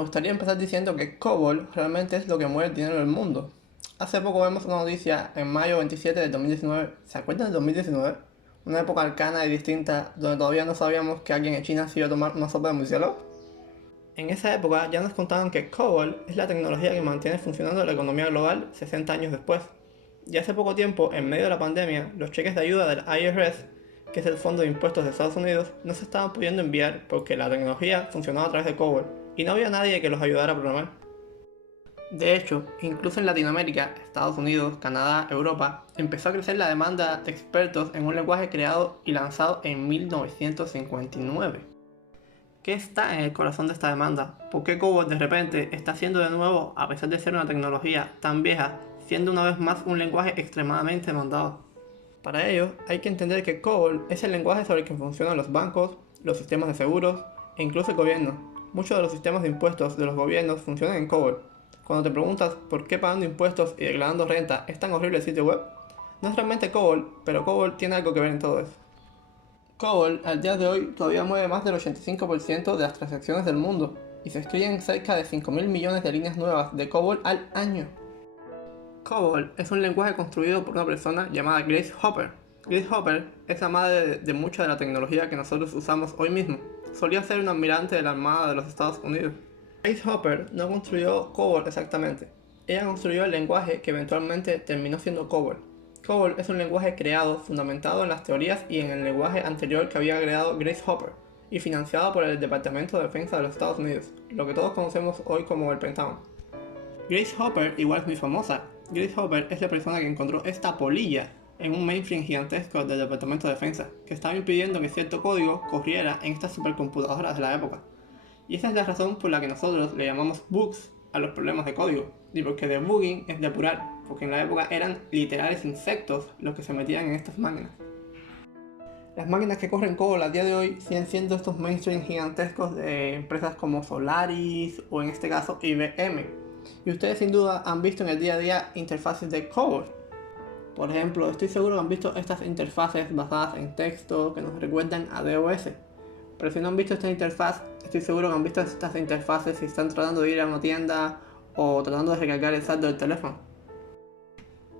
gustaría empezar diciendo que COBOL realmente es lo que mueve el dinero del mundo. Hace poco vemos una noticia en mayo 27 de 2019. ¿Se acuerdan del 2019? Una época arcana y distinta donde todavía no sabíamos que alguien en China se iba a tomar una sopa de murciélago. En esa época ya nos contaban que COBOL es la tecnología que mantiene funcionando la economía global 60 años después. Y hace poco tiempo, en medio de la pandemia, los cheques de ayuda del IRS, que es el Fondo de Impuestos de Estados Unidos, no se estaban pudiendo enviar porque la tecnología funcionaba a través de COBOL y no había nadie que los ayudara a programar. De hecho, incluso en Latinoamérica, Estados Unidos, Canadá, Europa, empezó a crecer la demanda de expertos en un lenguaje creado y lanzado en 1959. ¿Qué está en el corazón de esta demanda? ¿Por qué COBOL de repente está siendo de nuevo, a pesar de ser una tecnología tan vieja, siendo una vez más un lenguaje extremadamente demandado? Para ello, hay que entender que COBOL es el lenguaje sobre el que funcionan los bancos, los sistemas de seguros e incluso el gobierno. Muchos de los sistemas de impuestos de los gobiernos funcionan en COBOL. Cuando te preguntas por qué pagando impuestos y declarando renta es tan horrible el sitio web, no es realmente COBOL, pero COBOL tiene algo que ver en todo eso. COBOL al día de hoy todavía mueve más del 85% de las transacciones del mundo y se escriben cerca de 5.000 millones de líneas nuevas de COBOL al año. COBOL es un lenguaje construido por una persona llamada Grace Hopper. Grace Hopper es la madre de mucha de la tecnología que nosotros usamos hoy mismo. Solía ser un almirante de la Armada de los Estados Unidos. Grace Hopper no construyó COBOL exactamente. Ella construyó el lenguaje que eventualmente terminó siendo COBOL. COBOL es un lenguaje creado, fundamentado en las teorías y en el lenguaje anterior que había creado Grace Hopper y financiado por el Departamento de Defensa de los Estados Unidos, lo que todos conocemos hoy como el Pentágono. Grace Hopper igual es muy famosa. Grace Hopper es la persona que encontró esta polilla en un mainframe gigantesco del Departamento de Defensa, que estaba impidiendo que cierto código corriera en estas supercomputadoras de la época. Y esa es la razón por la que nosotros le llamamos bugs a los problemas de código, y porque debugging es depurar, porque en la época eran literales insectos los que se metían en estas máquinas. Las máquinas que corren COBOL a día de hoy siguen siendo estos mainstream gigantescos de empresas como Solaris o en este caso IBM. Y ustedes sin duda han visto en el día a día interfaces de COBOL. Por ejemplo, estoy seguro que han visto estas interfaces basadas en texto que nos recuerdan a DOS. Pero si no han visto esta interfaz, estoy seguro que han visto estas interfaces si están tratando de ir a una tienda o tratando de recargar el saldo del teléfono.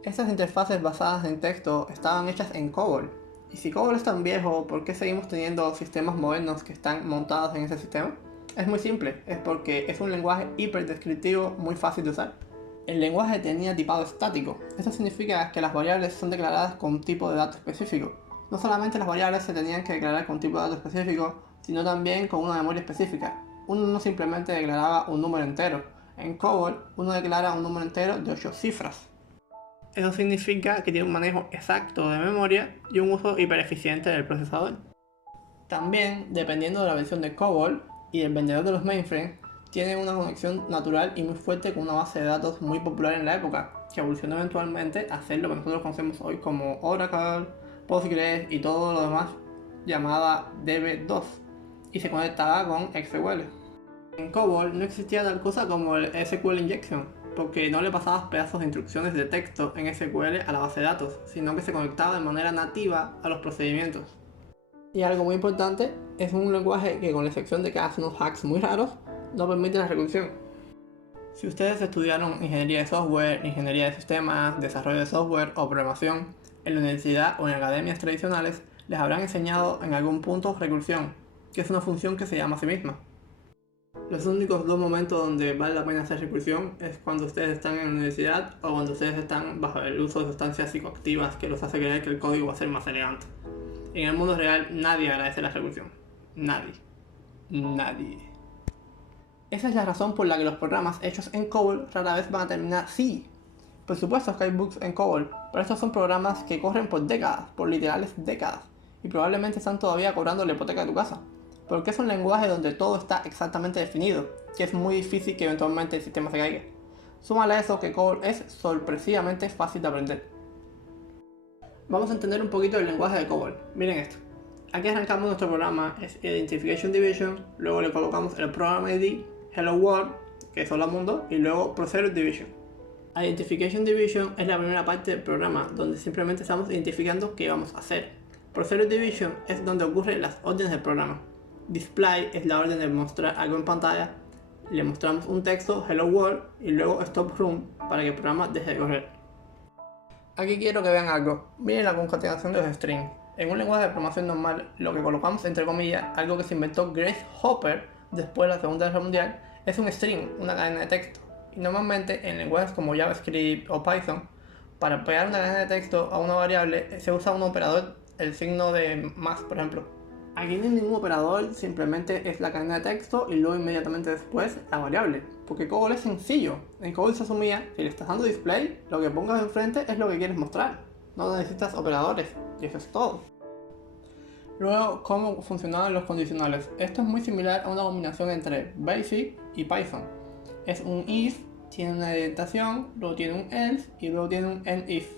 Estas interfaces basadas en texto estaban hechas en COBOL. Y si COBOL es tan viejo, ¿por qué seguimos teniendo sistemas modernos que están montados en ese sistema? Es muy simple, es porque es un lenguaje hiperdescriptivo muy fácil de usar. El lenguaje tenía tipado estático. Esto significa que las variables son declaradas con un tipo de dato específico. No solamente las variables se tenían que declarar con un tipo de dato específico, sino también con una memoria específica. Uno no simplemente declaraba un número entero. En COBOL, uno declara un número entero de 8 cifras. Eso significa que tiene un manejo exacto de memoria y un uso hipereficiente del procesador. También, dependiendo de la versión de COBOL y el vendedor de los mainframes, tiene una conexión natural y muy fuerte con una base de datos muy popular en la época, que evolucionó eventualmente a ser lo que nosotros conocemos hoy como Oracle, Postgres y todo lo demás, llamada DB2, y se conectaba con SQL. En COBOL no existía tal cosa como el SQL Injection, porque no le pasabas pedazos de instrucciones de texto en SQL a la base de datos, sino que se conectaba de manera nativa a los procedimientos. Y algo muy importante, es un lenguaje que con la excepción de que hace unos hacks muy raros, no permite la recursión. Si ustedes estudiaron ingeniería de software, ingeniería de sistemas, desarrollo de software o programación en la universidad o en academias tradicionales, les habrán enseñado en algún punto recursión, que es una función que se llama a sí misma. Los únicos dos momentos donde vale la pena hacer recursión es cuando ustedes están en la universidad o cuando ustedes están bajo el uso de sustancias psicoactivas que los hace creer que el código va a ser más elegante. En el mundo real nadie agradece la recursión. Nadie. Esa es la razón por la que los programas hechos en COBOL rara vez van a terminar así. Por supuesto que hay bugs en COBOL, pero estos son programas que corren por décadas, por literales décadas, y probablemente están todavía cobrando la hipoteca de tu casa. Porque es un lenguaje donde todo está exactamente definido, que es muy difícil que eventualmente el sistema se caiga. Súmale a eso que COBOL es sorpresivamente fácil de aprender. Vamos a entender un poquito el lenguaje de COBOL. Miren esto. Aquí arrancamos nuestro programa, es Identification Division, luego le colocamos el Program ID, Hello World, que es Hola Mundo, y luego Procedure Division. Identification Division es la primera parte del programa, donde simplemente estamos identificando qué vamos a hacer. Procedure Division es donde ocurren las órdenes del programa. Display es la orden de mostrar algo en pantalla, le mostramos un texto Hello World y luego Stop Room para que el programa deje de correr. Aquí quiero que vean algo. Miren la concatenación de los strings. En un lenguaje de programación normal, lo que colocamos entre comillas, algo que se inventó Grace Hopper después de la Segunda Guerra Mundial, es un string, una cadena de texto. Y normalmente en lenguajes como JavaScript o Python, para pegar una cadena de texto a una variable se usa un operador, el signo de más, por ejemplo. Aquí no hay ningún operador, simplemente es la cadena de texto y luego inmediatamente después la variable. Porque COBOL es sencillo. En COBOL se asumía, si le estás dando display, lo que pongas enfrente es lo que quieres mostrar. No necesitas operadores, y eso es todo. Luego, ¿cómo funcionaban los condicionales? Esto es muy similar a una combinación entre BASIC y Python. Es un if, tiene una indentación, luego tiene un else y luego tiene un end-if.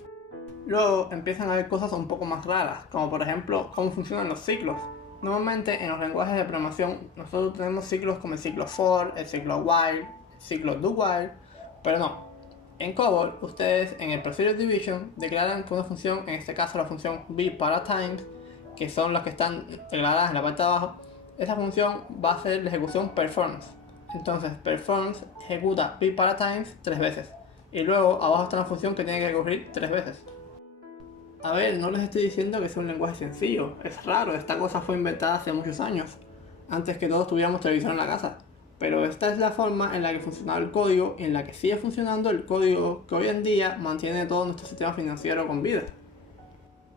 Luego empiezan a haber cosas un poco más raras, como por ejemplo cómo funcionan los ciclos. Normalmente en los lenguajes de programación nosotros tenemos ciclos como el ciclo for, el ciclo while, el ciclo do while, pero no. En COBOL, ustedes en el procedure division declaran que una función, en este caso la función bParatimes, que son las que están declaradas en la parte de abajo, esa función va a hacer la ejecución performs. Entonces performs ejecuta bParatimes 3 veces. Y luego abajo está la función que tiene que ocurrir 3 veces. A ver, no les estoy diciendo que sea un lenguaje sencillo, es raro, esta cosa fue inventada hace muchos años, antes que todos tuviéramos televisión en la casa. Pero esta es la forma en la que funcionaba el código y en la que sigue funcionando el código que hoy en día mantiene todo nuestro sistema financiero con vida.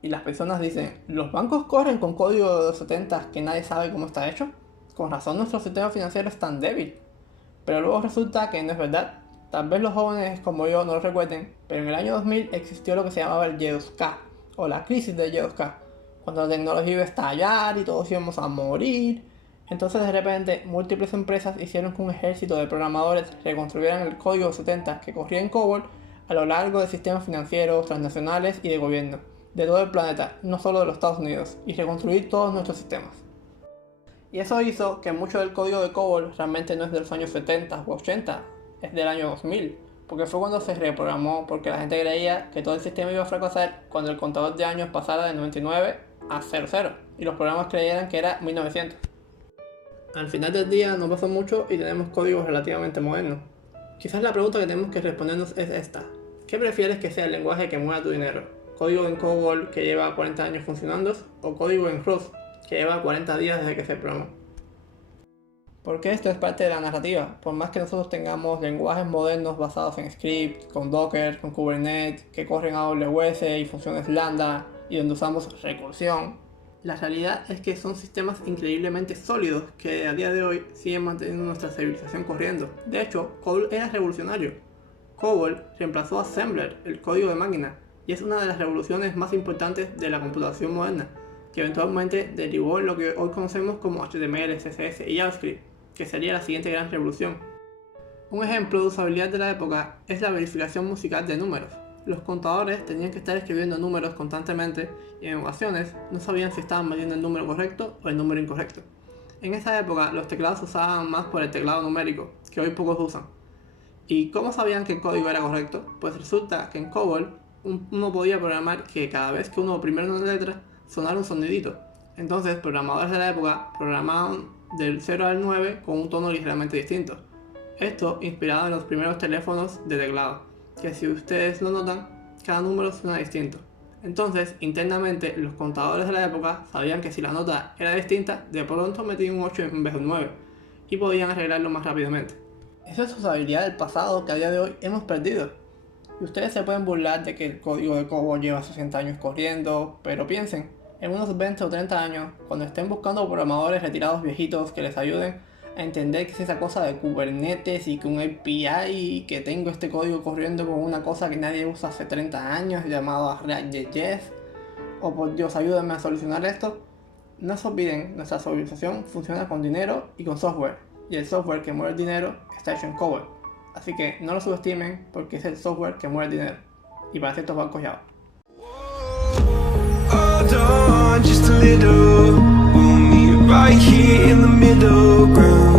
Y las personas dicen, ¿los bancos corren con código de los 70 que nadie sabe cómo está hecho? Con razón nuestro sistema financiero es tan débil. Pero luego resulta que no es verdad. Tal vez los jóvenes como yo no lo recuerden, pero en el año 2000 existió lo que se llamaba el Y2K, o la crisis del Y2K, cuando la tecnología iba a estallar y todos íbamos a morir. Entonces de repente múltiples empresas hicieron que un ejército de programadores reconstruyeran el código de los 70 que corría en COBOL a lo largo de sistemas financieros, transnacionales y de gobierno, de todo el planeta, no solo de los Estados Unidos, y reconstruir todos nuestros sistemas. Y eso hizo que mucho del código de COBOL realmente no es de los años 70 u 80, es del año 2000, porque fue cuando se reprogramó, porque la gente creía que todo el sistema iba a fracasar cuando el contador de años pasara de 99 a 00, y los programas creyeran que era 1900. Al final del día no pasó mucho y tenemos códigos relativamente modernos. Quizás la pregunta que tenemos que respondernos es esta: ¿qué prefieres que sea el lenguaje que mueva tu dinero? ¿Código en COBOL que lleva 40 años funcionando o código en Rust que lleva 40 días desde que se programó? Porque esto es parte de la narrativa. Por más que nosotros tengamos lenguajes modernos basados en script, con Docker, con Kubernetes, que corren AWS y funciones lambda y donde usamos recursión, la realidad es que son sistemas increíblemente sólidos que a día de hoy siguen manteniendo nuestra civilización corriendo. De hecho, COBOL era revolucionario. COBOL reemplazó a Assembler, el código de máquina, y es una de las revoluciones más importantes de la computación moderna, que eventualmente derivó en lo que hoy conocemos como HTML, CSS y JavaScript, que sería la siguiente gran revolución. Un ejemplo de usabilidad de la época es la verificación musical de números. Los contadores tenían que estar escribiendo números constantemente y en ocasiones no sabían si estaban metiendo el número correcto o el número incorrecto. En esa época los teclados se usaban más por el teclado numérico, que hoy pocos usan. ¿Y cómo sabían que el código era correcto? Pues resulta que en COBOL uno podía programar que cada vez que uno oprimía una letra sonara un sonidito. Entonces programadores de la época programaban del 0 al 9 con un tono ligeramente distinto. Esto inspirado en los primeros teléfonos de teclado, que si ustedes lo notan, cada número suena distinto. Entonces, internamente, los contadores de la época sabían que si la nota era distinta, de pronto metían un 8 en vez de un 9, y podían arreglarlo más rápidamente. Esa es usabilidad del pasado que a día de hoy hemos perdido. Y ustedes se pueden burlar de que el código de COBOL lleva 60 años corriendo, pero piensen, en unos 20 o 30 años, cuando estén buscando programadores retirados viejitos que les ayuden a entender qué es esa cosa de Kubernetes y que un API y que tengo este código corriendo con una cosa que nadie usa hace 30 años llamada React.js, o por Dios ayúdenme a solucionar esto, no se olviden, nuestra civilización funciona con dinero y con software, y el software que mueve el dinero está hecho en COBOL, así que no lo subestimen porque es el software que mueve el dinero, y para ciertos bancos Java. Hold on just a little, we'll meet right here in the middle ground.